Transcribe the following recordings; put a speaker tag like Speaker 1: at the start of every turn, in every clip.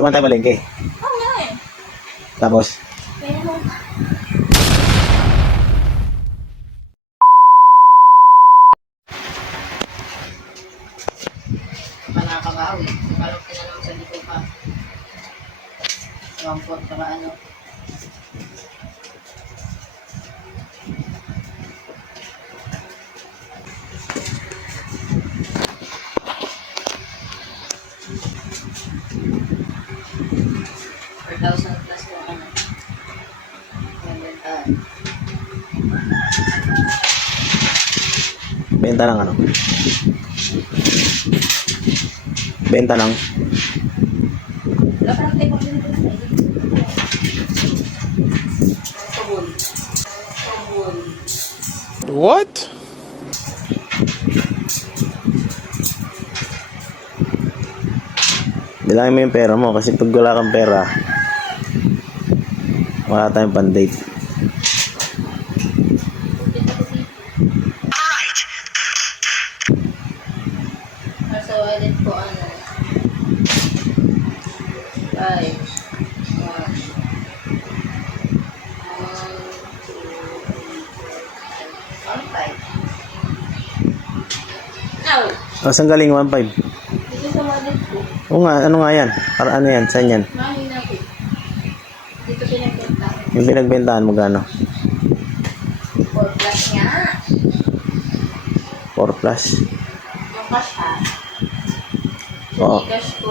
Speaker 1: Duman tayo palengke.
Speaker 2: Oo nga eh.
Speaker 1: Tapos,
Speaker 3: eh. Kalok ka na naman sa dito pa. Wampot para ano.
Speaker 1: Benta ng ano? Benta ng.
Speaker 4: What?
Speaker 1: Bilangin mo yung pera mo kasi pag wala kang pera, wala tayong pan-date.
Speaker 3: Nasa wallet ko ano. Five. One. One, two, three, four, five. One, five. Ow!
Speaker 1: O, saan galing 1.5?
Speaker 3: Dito sa wallet ko.
Speaker 1: Oo nga, ano nga yan? Para ano yan? Saan yan?
Speaker 3: Mami natin. Dito pinagbenta.
Speaker 1: Yung pinagbentahan mo gano?
Speaker 3: Four plus nga.
Speaker 1: 4 plus.
Speaker 3: Yung cash ha.
Speaker 1: Oo.
Speaker 3: Yung cash ko.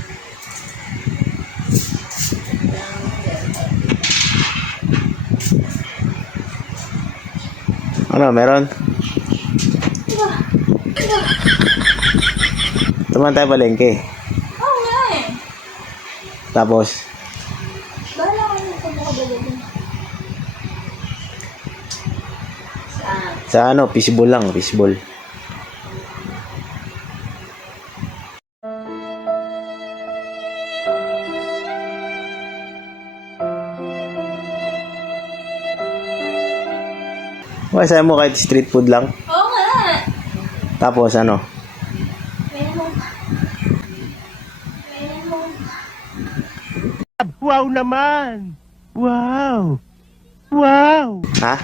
Speaker 3: Ano?
Speaker 1: Meron? Duman tayo palengke.
Speaker 2: Oo nga eh.
Speaker 1: Tapos,
Speaker 2: Bahala ka na kung makabalik.
Speaker 3: Saan?
Speaker 1: sa ano, fishball lang, fishball. Wala sabi mo kahit street food lang.
Speaker 2: Oo nga.
Speaker 1: Tapos ano,
Speaker 2: Meron. Meron.
Speaker 4: Wow naman! Wow! Wow!
Speaker 1: ha?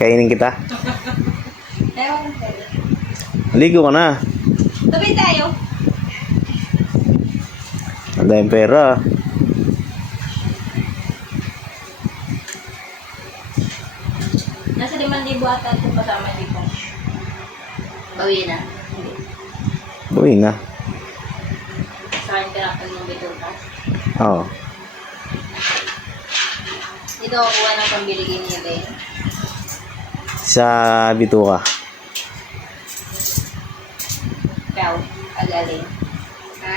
Speaker 1: Kainin kita.
Speaker 2: Meron tayo.
Speaker 1: Ligo ka na.
Speaker 2: Tabi tayo.
Speaker 1: Ang daming pera.
Speaker 2: Nasa 5,000 ata ito kasama dito.
Speaker 3: Bawi na.
Speaker 1: Uwi na.
Speaker 3: Sa akin pinakal ng ka.
Speaker 1: Oo.
Speaker 3: Dito ako kuha ng pambili kay niya ba
Speaker 1: Sa bituka.
Speaker 3: Ikaw, agaling. Ha?